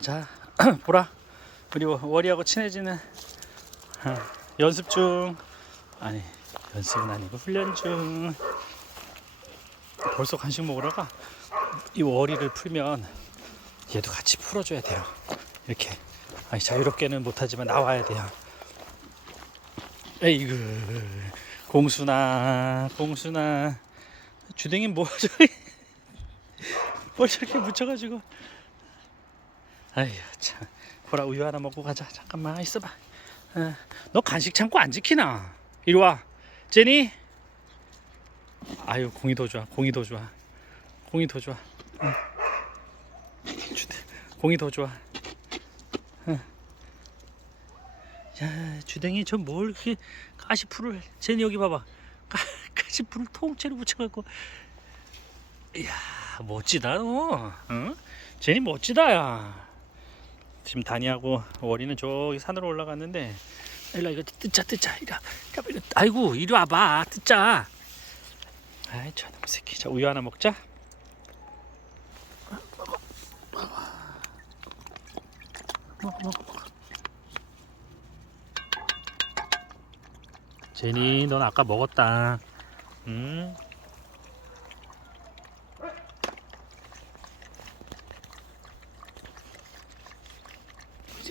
자, 보라. 그리고 월이하고 친해지는 어, 연습 중. 아니, 연습은 아니고 훈련 중. 벌써 간식 먹으러 가. 이 월이를 풀면 얘도 같이 풀어줘야 돼요. 이렇게. 아니, 자유롭게는 못하지만 나와야 돼요. 에이그. 공수나, 공수나. 주댕이 뭐 저기. 뭘 저렇게 묻혀가지고. 아휴 참. 보라 우유 하나 먹고 가자. 잠깐만 있어봐. 어, 너 간식 창고 안 지키나? 이리 와. 제니? 아유 공이 더 좋아 공이 더 좋아. 공이 더 좋아. 응. 공이 더 좋아. 응. 야 주댕이 저 뭘 이렇게 가시풀을 제니 여기 봐봐. 가, 가시풀을 통째로 묻혀갖고. 이야 멋지다 너. 응? 제니 멋지다 야 지금 다니하고 월이는 저기 산으로 올라갔는데 일로 이거 뜯자 뜯자. 와, 아이고 이리 와봐. 뜯자. 아이 저놈 새끼. 자 우유 하나 먹자. 먹어 먹어 먹어 제니 넌 아까 먹었다. 음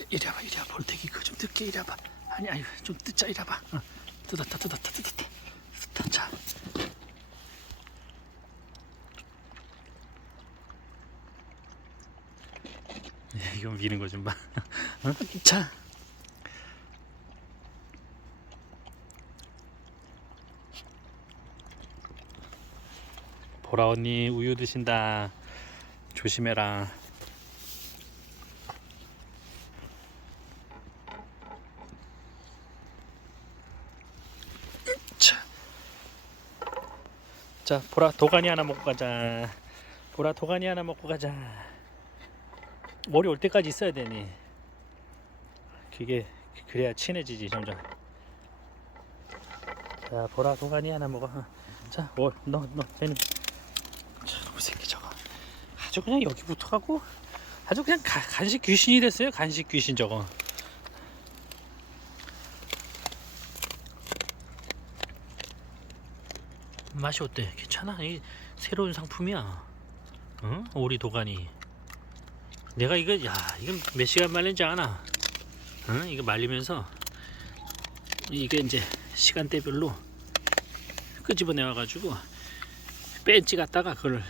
이리 와봐 이리 와 볼테기 그거 좀 뜯게 이리 와봐. 아니 아니 좀 뜯자 이리 와봐. 어, 뜯었다 뜯었다 뜯었다. 뜯었다 자. 이거 미는 거 좀 봐. 어? 자. 보라 언니 우유 드신다. 조심해라 자, 자 보라 도가니 하나 먹고 가자. 보라 도가니 하나 먹고 가자. 머리 올 때까지 있어야 되니. 그게 그래야 친해지지 점점. 자 보라 도가니 하나 먹어. 자, 월, 너, 너, 쟤는. 자, 이 새끼 저거. 아주 그냥 여기 붙어가고 아주 그냥 가, 간식 귀신이 됐어요. 간식 귀신 저거. 맛이 어때? 괜찮아? 이 새로운 상품이야. 응? 오리 도가니. 내가 이거 야 이거 몇 시간 말린지 아나? 응? 이거 말리면서 이게 이제 시간대별로 끄집어내 와 가지고 벤치 갖다가 그걸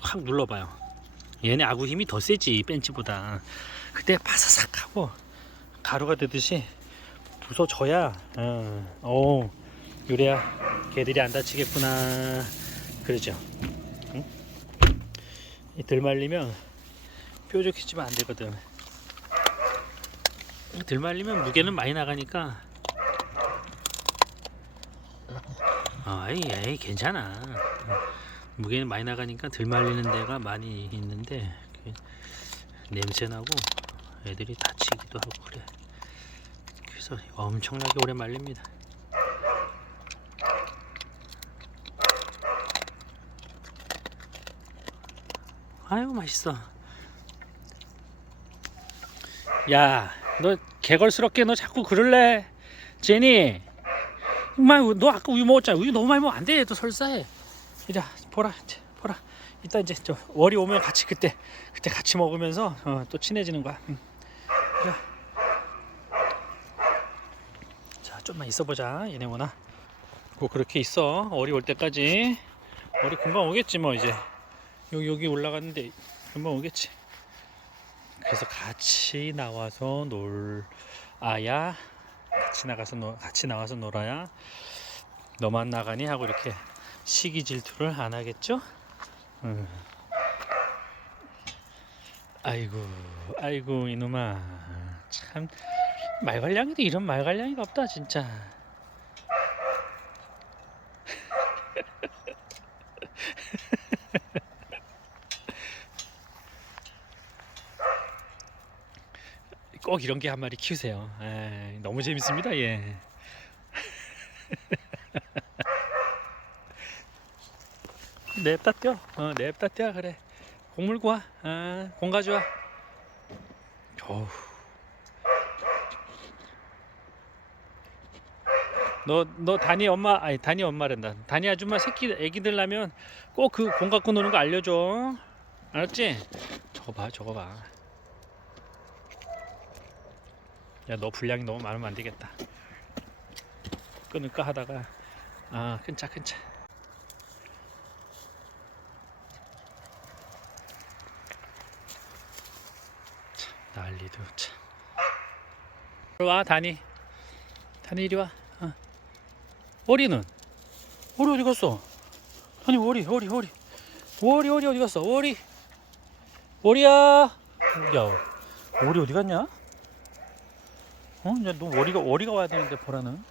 확 눌러봐요. 얘네 아구 힘이 더 세지 벤치보다. 그때 바사삭 하고 가루가 되듯이 부서져야 어, 어 유래야 개들이 안 다치겠구나. 그러죠. 응? 이들 말리면 뾰족해지면 안 되거든. 들 말리면 무게는 많이 나가니까. 아이 에이 괜찮아. 무게는 많이 나가니까 들 말리는 데가 많이 있는데 그 냄새 나고 애들이 다치기도 하고 그래. 그래서 엄청나게 오래 말립니다 아유 맛있어. 야 너 개걸스럽게 너 자꾸 그럴래? 제니 정말 너 아까 우유 먹었잖아. 우유 너무 많이 먹으면 안돼. 또 설사해. 이리 보라 보라. 이따 이제 저 월이 오면 같이 그때 그때 같이 먹으면서 어, 또 친해지는 거야. 응. 자. 좀만 있어 보자 얘네구나. 뭐 그렇게 있어. 월이 올 때까지. 월이 금방 오겠지 뭐 이제 여기 여기 올라갔는데 금방 오겠지. 그래서 같이 나와서 놀아야 같이 나가서 놀 같이 나와서 놀아야 너만 나가니 하고 이렇게 시기 질투를 안 하겠죠? 음. 아이고 아이고 이놈아 참 말괄량이도 이런 말괄량이가 없다 진짜. 꼭 이런 게 한 마리 키우세요. 에이, 너무 재밌습니다. 예. 냅다 뛰어. 어, 냅다 뛰어 그래. 공 물고 와. 아, 공 가져와. 어우. 너, 너 다니 엄마, 아니 다니 엄마란다. 다니 아줌마 새끼 애기들 나면 꼭 그 공 갖고 노는 거 알려줘. 알았지? 저거 봐, 저거 봐. 야, 너 분량이 너무 많으면 안 되겠다. 끊을까 하다가 아, 끊자. 참, 난리도 참. 와, 다니. 다니 이리 와. 어. 오리는? 오리 어디 갔어? 아니 오리 오리 오리 오리 오리 어디 갔어? 오리 오리야 야 오리 어디 갔냐? 어? 이제 너 오리가 오리가 와야 되는데 보라는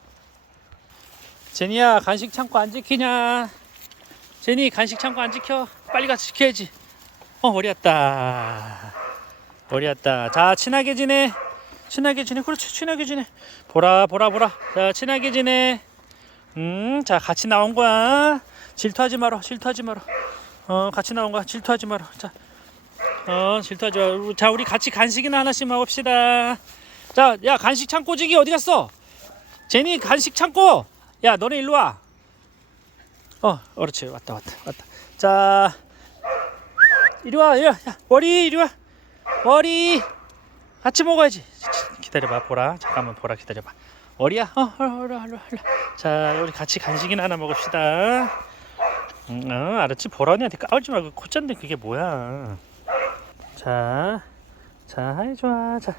제니야 간식 창고 안 지키냐? 제니 간식 창고 안 지켜? 빨리 가서 지켜야지 어 오리 왔다 오리 왔다 자 친하게 지내 친하게 지내 그렇지 친하게 지내 보라 보라 보라 자 친하게 지내 음, 자 같이 나온 거야. 질투하지 마라. 질투하지 마라. 어, 같이 나온 거야. 질투하지 마라. 자, 어, 질투하지 마. 자, 우리 같이 간식이나 하나씩 먹읍시다. 자, 야 간식 창고지기 어디 갔어? 제니 간식 창고. 야, 너네 일로 와. 어, 그렇지. 왔다, 왔다, 왔다. 자, 이리 와, 이리 와. 야, 머리 이리 와. 머리 같이 먹어야지. 기다려봐, 보라. 잠깐만, 보라 기다려봐. 머리야, 어, 얼른, 얼른, 얼른. 자, 우리 같이 간식이나 하나 먹읍시다. 음, 어, 알았지? 보라 언니한테 까불지 말고 콧잔데 그게 뭐야? 자, 자, 아이 좋아, 자,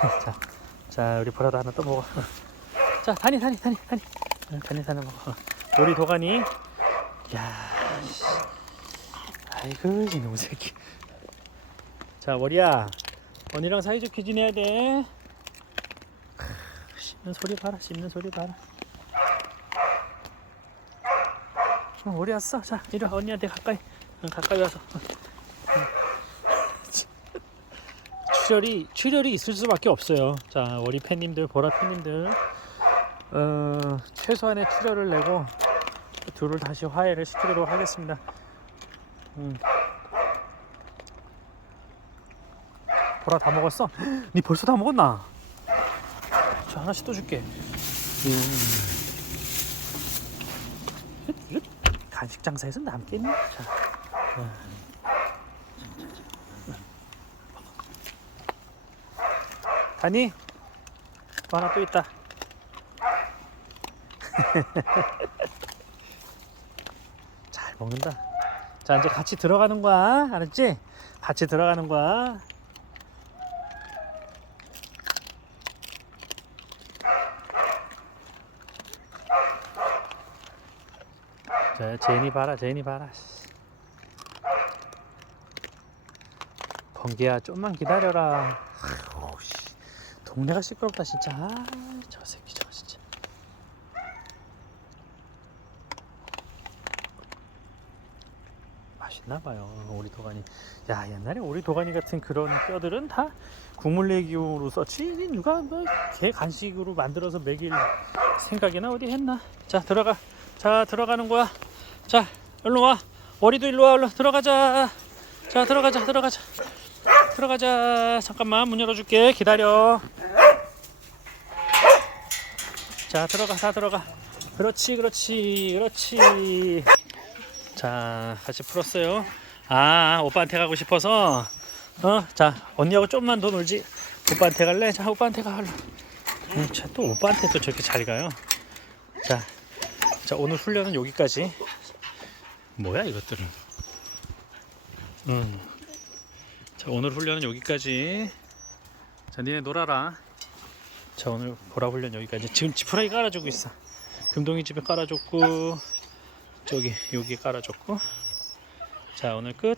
자, 자, 우리 보라도 하나 또 먹어. 어. 자, 다니, 다니, 다니, 다니, 어, 다니, 다니 먹어. 어. 우리 도가니, 야, 씨. 아이고 이놈 새끼. 자, 머리야, 언니랑 사이좋게 지내야 돼. 씹는 소리 봐라 씹는 소리 봐라 어, 우리 왔어 자 이리 와 언니한테 가까이 응, 가까이 와서 어. 응. 출혈이 출혈이 있을 수밖에 없어요 자 우리 팬님들 보라 팬님들 어, 최소한의 출혈을 내고 둘을 다시 화해를 시키도록 하겠습니다 음. 보라 다 먹었어? 니 벌써 다 먹었나? 자 하나씩 또 줄게. 음. 간식 장사에서 남겠니? 자. 다니, 또 하나 또 있다. 잘 먹는다. 자 이제 같이 들어가는 거야, 알았지? 같이 들어가는 거야. 자, 제니 봐라, 제니 봐라. 씨. 번개야, 좀만 기다려라. 동네가 시끄럽다, 진짜. 아, 저 새끼, 저 진짜. 맛있나 봐요, 오리 도가니. 야, 옛날에 오리 도가니 같은 그런 뼈들은 다 국물 내기용으로 썼지. 누가 뭐 개 간식으로 만들어서 먹일 생각이나 어디 했나? 자, 들어가. 자, 들어가는 거야. 자, 일로 와. 머리도 일로 와. 일로 들어가자. 자, 들어가자. 들어가자. 들어가자. 잠깐만 문 열어줄게. 기다려. 자, 들어가. 다 들어가. 그렇지, 그렇지, 그렇지. 자, 같이 풀었어요. 아, 오빠한테 가고 싶어서. 어, 자, 언니하고 좀만 더 놀지. 오빠한테 갈래? 자, 오빠한테 가. 얼른. 음, 자, 또 오빠한테 또 저렇게 잘 가요. 자, 자, 오늘 훈련은 여기까지. 뭐야 이것들은 음. 자 오늘 훈련은 여기까지. 자 니네 놀아라. 자 오늘 보라 훈련 여기까지. 지금 지푸라기 깔아주고 있어. 금동이 집에 깔아줬고 저기 여기 깔아줬고. 자 오늘 끝